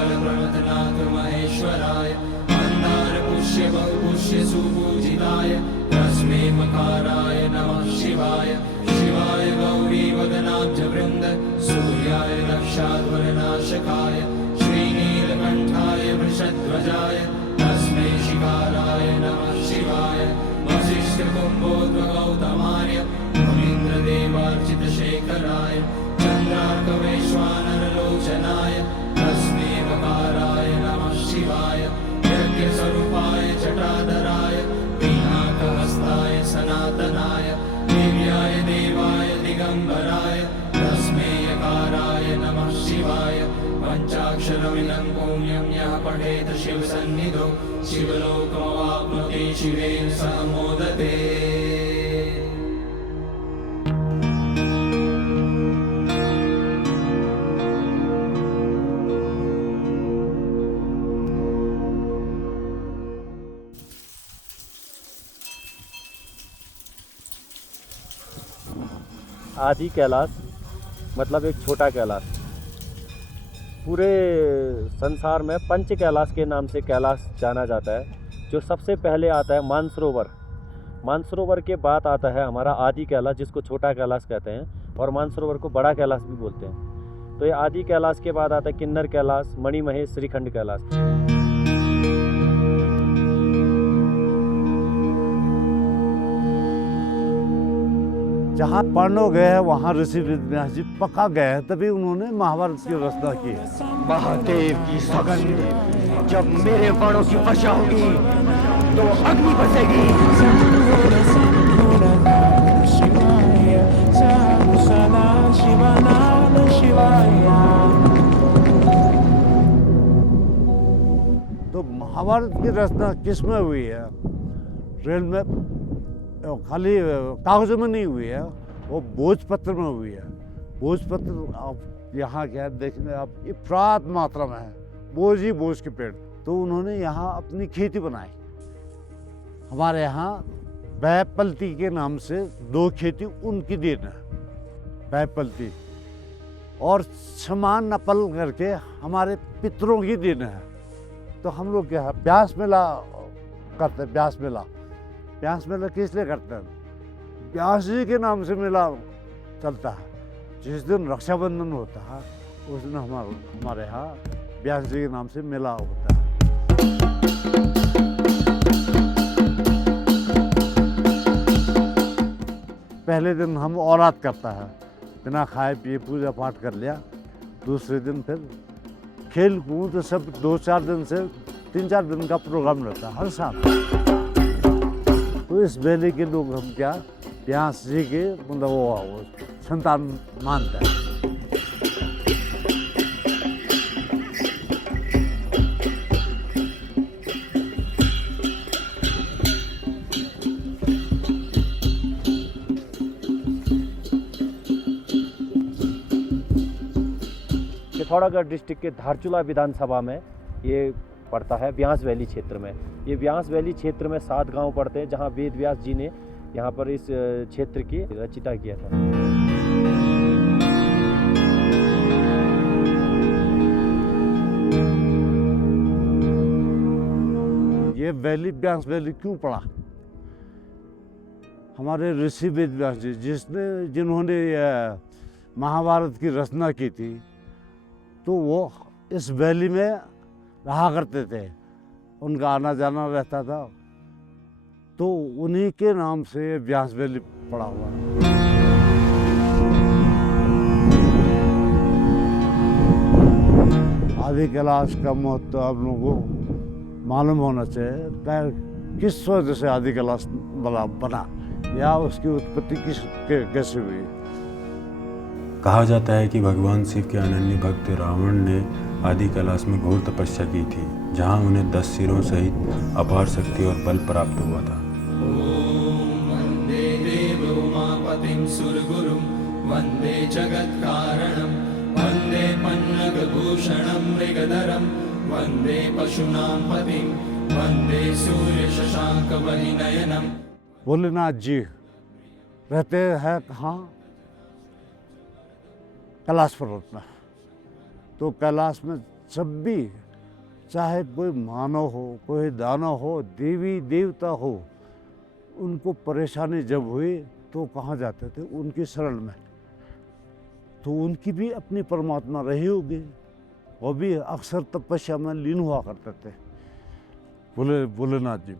मंगल प्रमथनाथ महेश्वराय मंदार पुष्य बहुपुष्य सुपूजिताय तस्मै मकाराय नमः शिवाय शिवाय गौरी वदनाब्ज वृंद सूर्याय दक्षाध्वरनाशकाय श्रीनीलकंठाय वृषध्वजाय तस्मै शिकाराय नमः शिवाय वसिष्ठ कुम्भोद्भगौतमाय मुनीन्द्रदेवार्चितशेखराय चन्द्रार्कवैश्वानरलोचनाय तस्मै वकाराय नमः शिवाय यज्ञस्वरूपाय जटाधराय पिनाकहस्ताय सनातनाय दिव्याय देवाय दिगंबराय तस्मै यकाराय नमः शिवाय पंचाक्षरमिदं पुण्यं यः पठेत शिवसन्निधौ शिवलोकमवाप्नोति शिवेन सह मोदते। आदि कैलाश मतलब एक छोटा कैलाश। पूरे संसार में पंच कैलाश के नाम से कैलाश जाना जाता है। जो सबसे पहले आता है मानसरोवर, मानसरोवर के बाद आता है हमारा आदि कैलाश, जिसको छोटा कैलाश कहते हैं, और मानसरोवर को बड़ा कैलाश भी बोलते हैं। तो ये आदि कैलाश के बाद आता है किन्नर कैलाश, मणिमहेश, श्रीखंड कैलाश। जहाँ पांडव गए हैं वहाँ ऋषि वेदव्यास जी पक्का गए हैं, तभी उन्होंने महाभारत की रचना की है। महादेव की सौगंध, जब मेरे बाणों की वर्षा होगी तो अग्नि बरसेगी। तो महाभारत की रचना किस में हुई है? रेल में खाली कागजों में नहीं हुई है, वो भोजपत्र में हुई है। भोजपत्र आप यहाँ क्या है देखने आप इफरात मात्रा में है, बोझ ही बोझ के पेड़। तो उन्होंने यहाँ अपनी खेती बनाई। हमारे यहाँ बैपलती के नाम से 2 खेती उनकी देन है, बैपलती और समान नपल करके हमारे पितरों की देन है। तो हम लोग क्या है ब्यास मेला करते हैं। ब्यास मेला किस लिए करते हैं? व्यास जी के नाम से मेला चलता है। जिस दिन रक्षाबंधन होता है उस दिन हमारे यहाँ व्यास जी के नाम से मेला होता है। पहले दिन हम औरात करता है, बिना खाए पिए पूजा पाठ कर लिया। दूसरे दिन फिर खेल कूद सब 2-4 दिन से 3-4 दिन का प्रोग्राम रहता है हर साल। तो इस बेले के लोग हम क्या व्यास जी के मतलब वो संतान मानते हैं। पिथौरागढ़ डिस्ट्रिक्ट के धारचूला विधानसभा में ये पड़ता है, ब्यास वैली क्षेत्र में। ये ब्यास वैली क्षेत्र में 7 गांव पड़ते हैं, जहां वेद व्यास जी ने यहाँ पर इस क्षेत्र की रचना किया था। ये वैली ब्यास वैली क्यों पड़ा? हमारे ऋषि वेद व्यास जी जिन्होंने महाभारत की रचना की थी, तो वो इस वैली में रहा करते थे, उनका आना जाना रहता था। तो उन्हीं के नाम से व्यास वैली पड़ा हुआ है। आदि कैलाश का महत्व आप लोगों को मालूम होना चाहिए। किस वजह से आदि कैलाश बना या उसकी उत्पत्ति कैसे हुई? कहा जाता है कि भगवान शिव के अनन्य भक्त रावण ने आदि कैलाश में घोर तपस्या की थी, जहां उन्हें 10 सिरों सहित अपार शक्ति और बल प्राप्त हुआ था। वंदे देव उमापतिं सुरगुरुं वंदे जगत्कारणं वंदे पन्नगभूषणं मृगधरं वंदे पशूनां पतिं वंदे सूर्य शशांक वहिनयनम। भोलेनाथ जी रहते हैं कहाँ? कैलाश पर्वत में। तो कैलाश में जब भी चाहे कोई मानव हो, कोई दानव हो, देवी देवता हो, उनको परेशानी जब हुई तो कहाँ जाते थे? उनकी शरण में। तो उनकी भी अपनी परमात्मा रही होगी, वो भी अक्सर तपस्या में लीन हुआ करते थे भोलेनाथ जी।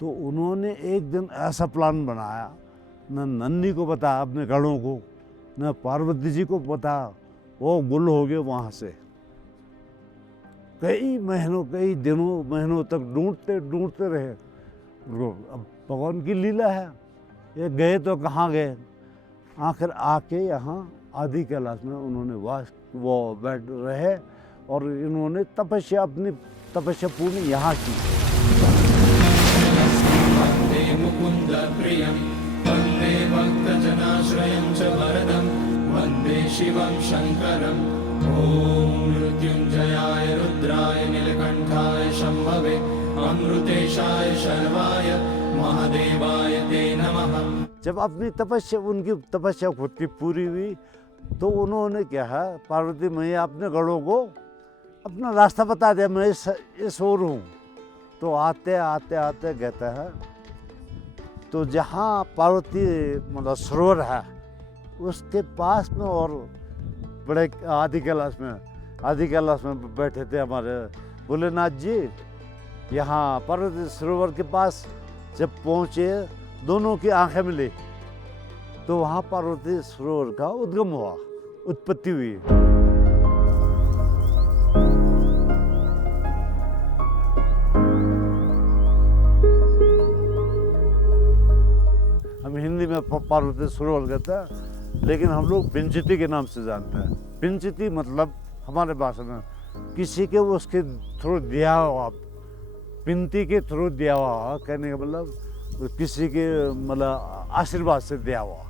तो उन्होंने एक दिन ऐसा प्लान बनाया, न नंदी को बताया अपने गणों को, न पार्वती जी को बताया, वो गुल हो गए वहाँ से। कई महीनों, कई दिनों, महीनों तक ढूंढते रहे। अब भगवान की लीला है, ये गए तो कहाँ गए। आखिर आके यहाँ आदि कैलाश में उन्होंने वो बैठ रहे और इन्होंने अपनी तपस्या पूर्ण यहाँ की। वन्दे मुकुन्द प्रियं वन्दे भक्तजनाश्रयं च वरदं वन्दे शिवं शङ्करम् ॐ मृत्युञ्जयाय रुद्राय नीलकण्ठाय शम्भवे अमृतेशाय शर्वाय महादेवाय ते नमः। जब अपनी तपस्या, उनकी तपस्या खुद की पूरी हुई तो उन्होंने क्या है, पार्वती मैया अपने गणों को अपना रास्ता बता दिया, मैं इस ओर हूँ। तो आते कहते हैं तो जहाँ पार्वती मतलब सरोवर है उसके पास में और बड़े आदि कैलाश में बैठे थे हमारे भोलेनाथ जी। यहाँ पार्वती सरोवर के पास जब पहुँचे, दोनों की आंखें मिली तो वहाँ पार्वती सरोवर का उद्गम हुआ, उत्पत्ति हुई। हम हिंदी में पार्वती सरोवर कहते हैं, लेकिन हम लोग पिंचिती के नाम से जानते हैं। पिंचिती मतलब हमारे भाषा में किसी के उसके थ्रू दिया हुआ, पिंती के थ्रू दिया हुआ, कहने का मतलब किसी के मतलब आशीर्वाद से दिया हुआ।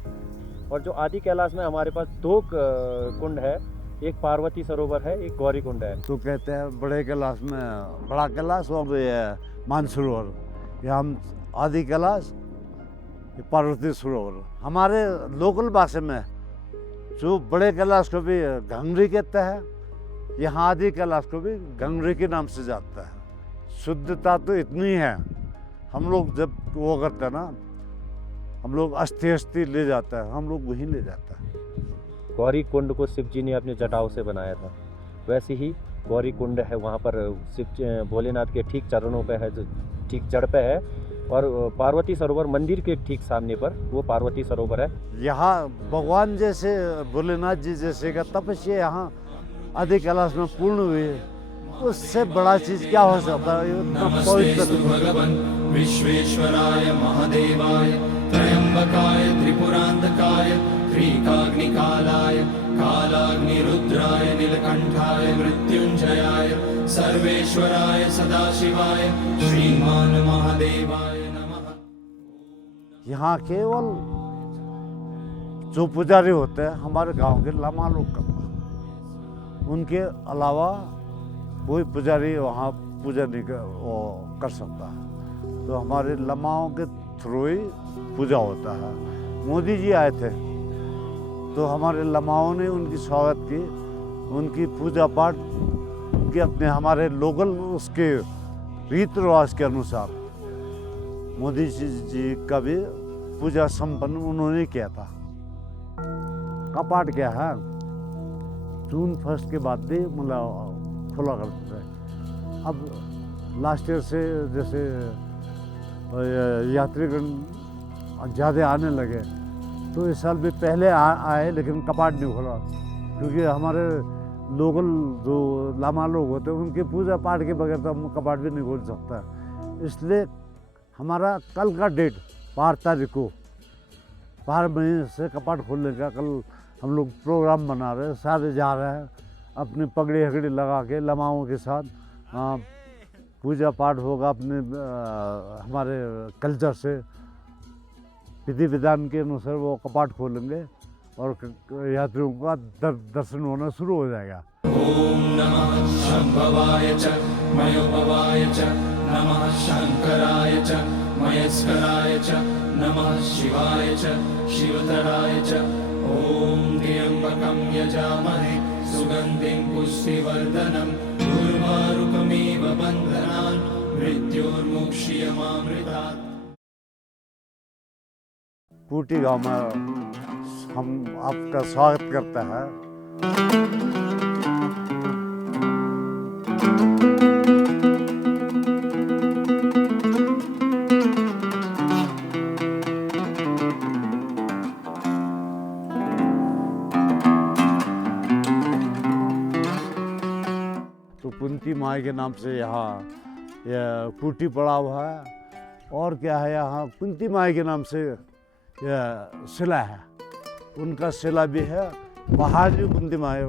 और जो आदि कैलाश में हमारे पास दो कुंड है, एक पार्वती सरोवर है, एक गौरी कुंड है। तो कहते हैं बड़े कैलाश में बड़ा कैलाश और ये मानसरोवर, या हम आदि कैलाश, पार्वती सरोवर। हमारे लोकल भाषा में जो बड़े कैलाश को भी घंगरी कहते हैं, यहाँ आदि कैलाश को भी घंगरी के नाम से जाता है। शुद्धता तो इतनी है, हम लोग जब वो करते हैं ना, हम लोग अस्थि ले जाता है, हम लोग वहीं ले जाता है। गौरी कुंड को शिव जी ने अपने जटाओं से बनाया था, वैसे ही गौरी कुंड है, वहाँ पर शिव भोलेनाथ के ठीक चरणों पे है, जो ठीक जड़ पे है। और पार्वती सरोवर मंदिर के ठीक सामने पर वो पार्वती सरोवर है। यहाँ भगवान जैसे भोलेनाथ जी जैसे का तपस्या यहाँ आदि कैलाश में पूर्ण हुई है, उससे बड़ा चीज क्या हो सकता है। नमस्ते भगवन् विश्वेश्वराय महादेवाय त्र्यंबकाय त्रिपुरांतकाय त्रिकाग्निकालाय कालाग्निरुद्राय नीलकंठाय मृत्युंजयाय सर्वेश्वराय सदाशिवाय श्रीमान महादेवाय नमः। यहाँ केवल जो पुजारी होते हैं हमारे गांव के लमा लोग करते हैं, उनके अलावा कोई पुजारी वहाँ पूजा नहीं कर सकता है। तो हमारे लमाओं के थ्रू ही पूजा होता है। मोदी जी आए थे तो हमारे लमाओं ने उनकी स्वागत की, उनकी पूजा पाठ की, अपने हमारे लोकल उसके रीत रिवाज के अनुसार मोदी जी का भी पूजा संपन्न उन्होंने किया था। कपाट क्या है, जून 1 के बाद भी मतलब खुला करते थे। अब लास्ट ईयर से जैसे यात्रीगण ज़्यादा आने लगे तो इस साल भी पहले आए, लेकिन कपाट नहीं खोला, क्योंकि हमारे लोकल जो लामा लोग होते हैं उनकी पूजा पाठ के बगैर तो हम कपाट भी नहीं खोल सकता। इसलिए हमारा कल का डेट 12 तारीख को 12 महीने से कपाट खोलने का कल हम लोग प्रोग्राम बना रहे हैं। सारे जा रहे हैं अपनी पगड़ी हगड़ी लगा के लमाओं के साथ, पूजा पाठ होगा अपने हमारे कल्चर से, विधि विधान के अनुसार वो कपाट खोलेंगे और यात्रियों का दर्शन होना शुरू हो जाएगा। ओम नमः शंभवाय च मयोभवाय च नमः शंकराय च मयस्कराय च नमः शिवाय च शिवतराय च। ओम त्र्यंबकं यजामहे सुगन्धिं पुष्टिवर्धनम् उर्वारुकमिव बन्धनान् मृत्योर्मुक्षीयमामृतात्। कूटी गांव में हम आपका स्वागत करते हैं। तो कुंती माई के नाम से यहाँ यह कूटी पड़ा हुआ है, और क्या है यहाँ कुंती माई के नाम से यह शिला है, उनका शिला भी है। पहाड़ भी कुंती माई,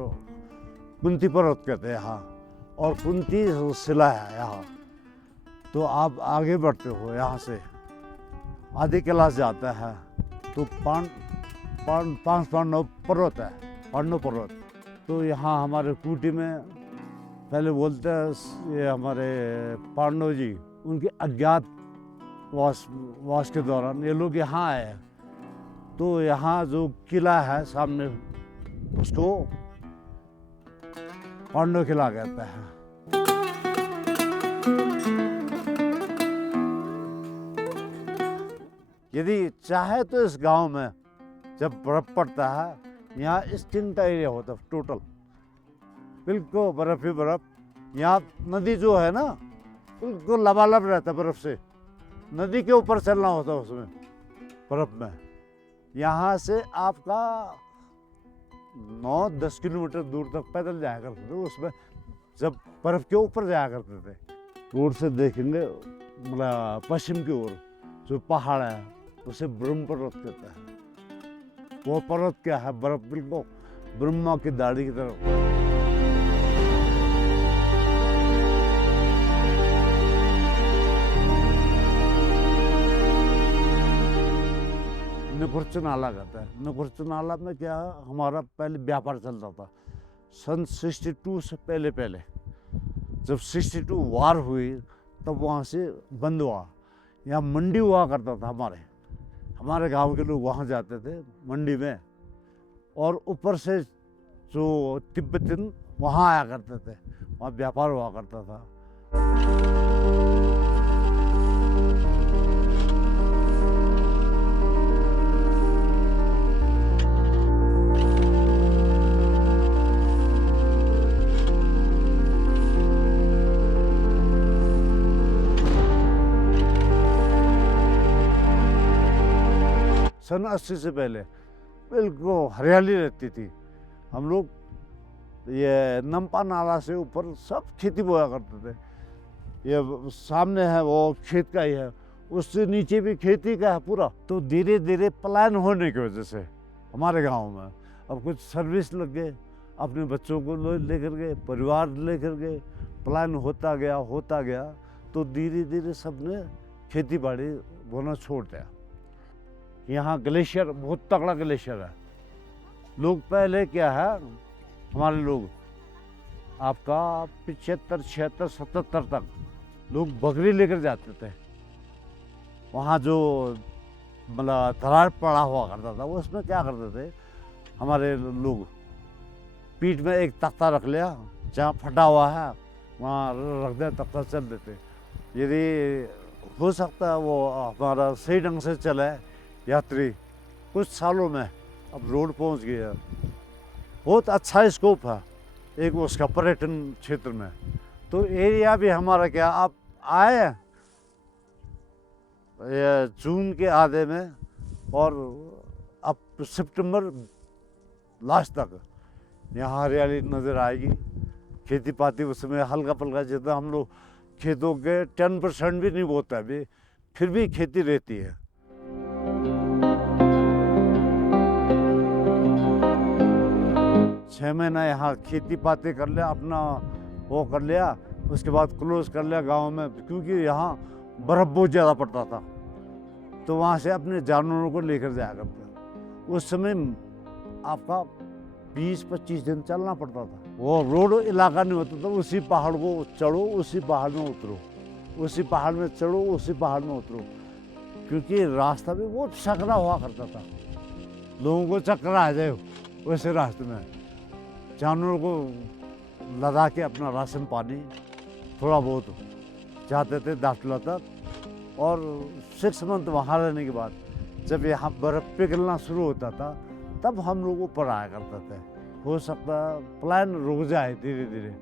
कुंती पर्वत कहते हैं यहाँ, और कुंती शिला है यहाँ। तो आप आगे बढ़ते हो यहाँ से, आदि कैलाश जाता है तो पांच पांडव पर्वत है, पांडव पर्वत। तो यहाँ हमारे कूटी में पहले बोलते हैं ये हमारे पांडव जी उनके अज्ञात वास के दौरान ये लोग यहाँ आए। तो यहाँ जो किला है सामने उसको पांडव किला कहते हैं। यदि चाहे तो इस गांव में जब बर्फ पड़ता है, यहाँ स्टिंग एरिया होता है टोटल, बिल्कुल बर्फ ही बर्फ। यहाँ नदी जो है ना बिल्कुल लबालब रहता है बर्फ से, नदी के ऊपर चलना होता है उसमें बर्फ में। यहाँ से आपका 9-10 किलोमीटर दूर तक पैदल जाया करते थे उसमें, जब बर्फ के ऊपर जाया करते थे। दूर से देखेंगे मतलब पश्चिम की ओर जो पहाड़ है उसे ब्रह्म पर्वत कहते हैं। वो पर्वत क्या है, बर्फ बिल्कुल ब्रह्मा की दाढ़ी की तरफ। निकुर्च नाला कहता है। निकुर्च नाला में क्या है, हमारा पहले व्यापार चलता था सन 62 से पहले। जब 62 वार हुई तब वहाँ से बंद हुआ। यहाँ मंडी हुआ करता था, हमारे गांव के लोग वहाँ जाते थे मंडी में, और ऊपर से जो तिब्बतन वहाँ आया करते थे, वहाँ व्यापार हुआ करता था। सन 80 से पहले बिल्कुल हरियाली रहती थी। हम लोग ये नंपा नाला से ऊपर सब खेती बोया करते थे। ये सामने है वो खेत का ही है, उससे नीचे भी खेती का है पूरा। तो धीरे धीरे पलायन होने की वजह से हमारे गांव में अब कुछ सर्विस लग गए, अपने बच्चों को लेकर गए, परिवार लेकर गए, पलायन होता गया। तो धीरे धीरे सबने खेती बाड़ी बोना छोड़ दिया। यहाँ ग्लेशियर बहुत तगड़ा ग्लेशियर है। लोग पहले क्या है, हमारे लोग आपका 75, 76, 77 तक लोग बकरी लेकर जाते थे। वहाँ जो मतलब दरार पड़ा हुआ करता था, वो उसमें क्या करते थे हमारे लोग, पीठ में एक तख्ता रख लिया, जहाँ फटा हुआ है वहाँ रख दिया, तख्ता चल देते। यदि हो सकता है वो हमारा सही ढंग से चले यात्री, कुछ सालों में अब रोड पहुंच गया। बहुत अच्छा स्कोप है एक उसका पर्यटन क्षेत्र में। तो एरिया भी हमारा क्या, आप आए ये जून के आधे में और अब सितंबर लास्ट तक यहाँ हरियाली नज़र आएगी। खेती पाती उसमें हल्का फुल्का, जितना हम लोग खेतों के 10% भी नहीं बोता अभी, फिर भी खेती रहती है। छः महीना यहाँ खेती पाती कर लिया, अपना वो कर लिया, उसके बाद क्लोज कर लिया गांव में, क्योंकि यहाँ बर्फ़ बहुत ज़्यादा पड़ता था। तो वहाँ से अपने जानवरों को लेकर जाया करते। उस समय आपका 20-25 दिन चलना पड़ता था। वो रोड इलाका नहीं होता था, उसी पहाड़ को चढ़ो, उसी पहाड़ में उतरो, उसी पहाड़ में चढ़ो, उसी पहाड़ में उतरो, क्योंकि रास्ता भी बहुत सकरा हुआ करता था। लोगों को चक्कर आ जाए वैसे रास्ते में। जानवरों को लदा के अपना राशन पानी थोड़ा बहुत जाते थे दाखिला तक। और 6 मंथ वहाँ रहने के बाद जब यहाँ बर्फ़ पिघलना शुरू होता था तब हम लोग ऊपर आया करते थे। हो सकता प्लान रुक जाए, धीरे धीरे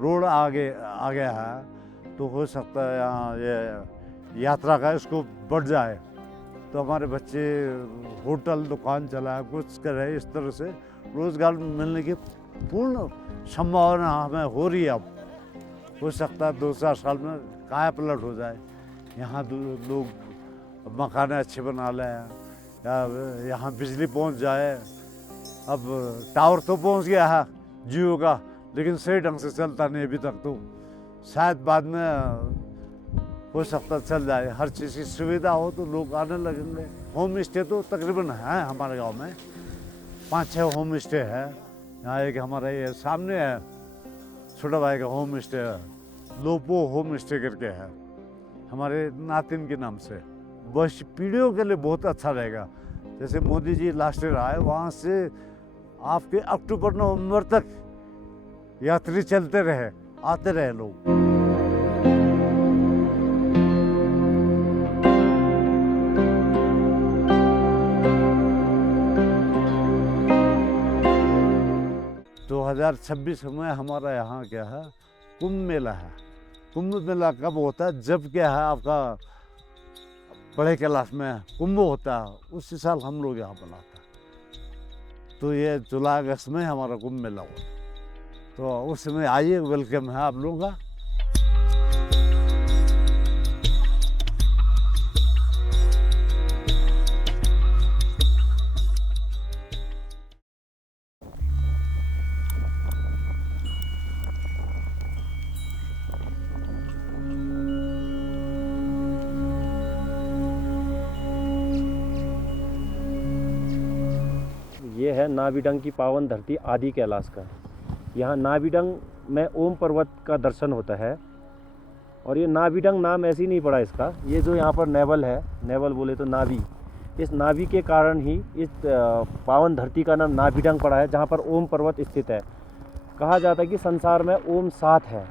रोड आगे आ गया है तो हो सकता है यहाँ ये यात्रा का इसको बढ़ जाए, तो हमारे बच्चे होटल दुकान चलाए कुछ करे, इस तरह से रोज़गार मिलने की पूर्ण संभावना हमें हो रही है। अब हो सकता है 2-4 साल में काया पलट हो जाए, यहाँ लोग मकान अच्छे बना लें या यहाँ बिजली पहुँच जाए। अब टावर तो पहुँच गया है जियो का, लेकिन सही ढंग से चलता नहीं अभी तक, तो शायद बाद में हो सकता चल जाए। हर चीज़ की सुविधा हो तो लोग आने लगेंगे। होम स्टे तो तकरीबन है हमारे गांव में, 5-6 होम स्टे है। यहाँ एक हमारा ये सामने है छोटा भाई का होम स्टे है, लोपो होम स्टे करके है, हमारे नातिन के नाम से। बस पीढ़ियों के लिए बहुत अच्छा रहेगा। जैसे मोदी जी लास्ट ईयर आए, वहाँ से आपके अक्टूबर-नवंबर तक यात्री चलते रहे, आते रहे लोग। तो 2026 में हमारा यहाँ क्या है, कुंभ मेला है। कुंभ मेला कब होता है? जब क्या है आपका बड़े कैलाश में कुंभ होता है, उसी साल हम लोग यहाँ बनाते हैं। तो ये जुलाई अगस्त में हमारा कुंभ मेला होता है, तो उसमें आइए, वेलकम है आप लोगों का। ये है नाभिडंग की पावन धरती आदि कैलाश का। यहाँ नाभिडंग में ओम पर्वत का दर्शन होता है। और ये नाभिडंग नाम ऐसे ही नहीं पड़ा इसका, ये जो यहाँ पर नेवल है, नेवल बोले तो नाभि, इस नाभि के कारण ही इस पावन धरती का नाम नाभिडंग पड़ा है, जहाँ पर ओम पर्वत स्थित है। कहा जाता है कि संसार में ओम 7 है,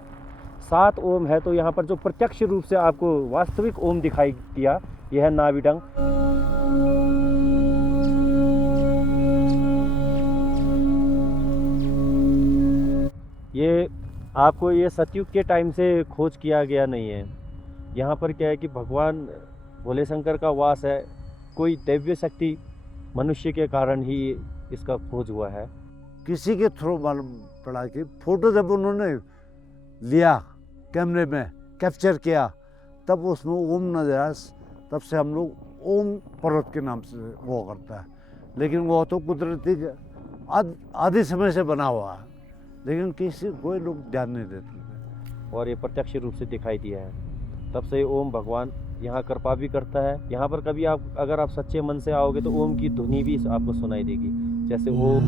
7 ओम है। तो यहाँ पर जो प्रत्यक्ष रूप से आपको वास्तविक ओम दिखाई दिया, यह है नाभिडंग। ये आपको ये सतयुग के टाइम से खोज किया गया नहीं है। यहाँ पर क्या है कि भगवान भोले शंकर का वास है, कोई दैवीय शक्ति मनुष्य के कारण ही इसका खोज हुआ है। किसी के थ्रू मालूम पड़ा कि फोटो जब उन्होंने लिया, कैमरे में कैप्चर किया, तब उसमें ओम नजर आया। तब से हम लोग ओम पर्वत के नाम से वो करता है। लेकिन वो तो कुदरती आदि समय से बना हुआ है, लेकिन किसी कोई लोग ध्यान नहीं देते। और ये प्रत्यक्ष रूप से दिखाई दिया है, तब से ओम भगवान यहाँ कृपा भी करता है। यहाँ पर कभी आप अगर आप सच्चे मन से आओगे तो ओम की ध्वनि भी आपको सुनाई देगी, जैसे ओम।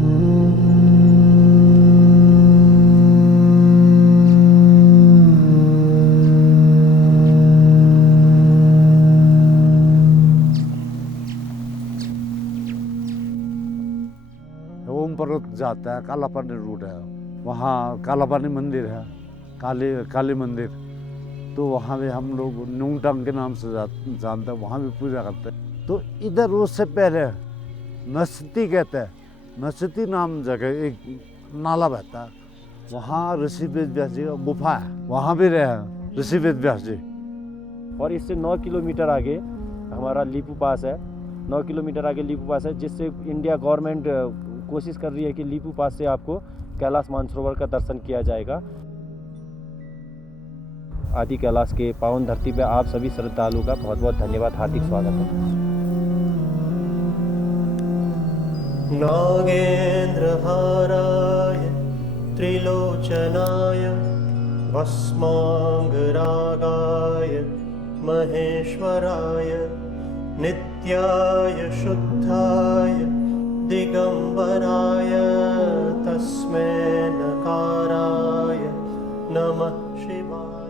ओम पर्वत जाता है, काला पानी रूट है, वहाँ काला पानी मंदिर है, काली मंदिर, तो वहाँ भी हम लोग न्यूटंग के नाम से जानते हैं, वहाँ भी पूजा करते हैं। तो इधर उससे पहले नसती कहते हैं, नसती नाम जगह एक नाला बहता है, वहाँ ऋषि वेद व्यास जी का गुफा है, वहाँ भी रहे ऋषि वेद व्यास जी। और इससे 9 किलोमीटर आगे हमारा लीपू पास है, 9 किलोमीटर आगे लीपू पास है, जिससे इंडिया गवर्नमेंट कोशिश कर रही है कि लीपू पास से आपको कैलाश मानसरोवर का दर्शन किया जाएगा। आदि कैलाश के पावन धरती पे आप सभी श्रद्धालुओं का बहुत बहुत धन्यवाद, हार्दिक स्वागत है। नागेन्द्रहाराय त्रिलोचनाय भस्मांगरागाय महेश्वराय नित्याय शुद्धाय दिगंबराय तस्मै नकाराय नमः शिवाय।